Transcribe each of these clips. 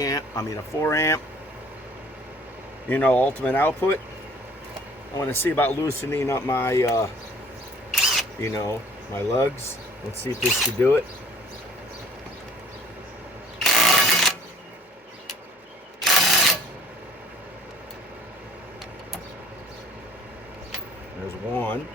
amp, I mean a 4 amp, you know, ultimate output. I want to see about loosening up my, you know, my lugs. Let's see if this can do it. There's one.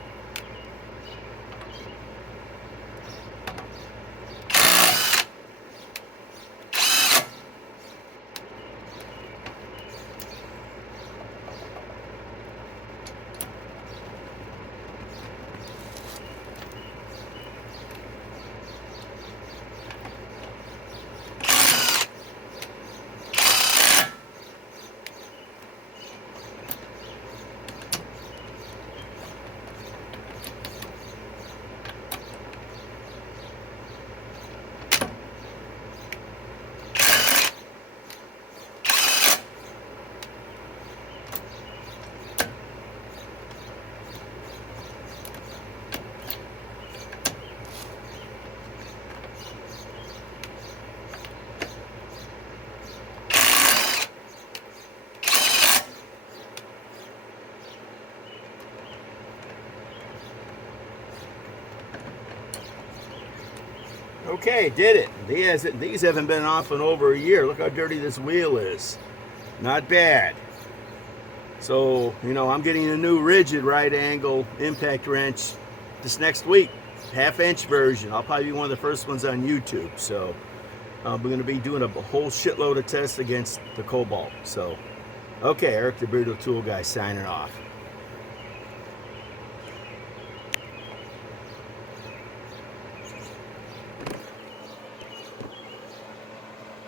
Okay, did it. These haven't been off in over a year. Look how dirty this wheel is. Not bad. So, you know, I'm getting a new rigid right angle impact wrench this next week. 1/2-inch version. I'll probably be one of the first ones on YouTube. So, we're going to be doing a whole shitload of tests against the KOBALT. So, okay, Eric the Beardo Tool Guy signing off.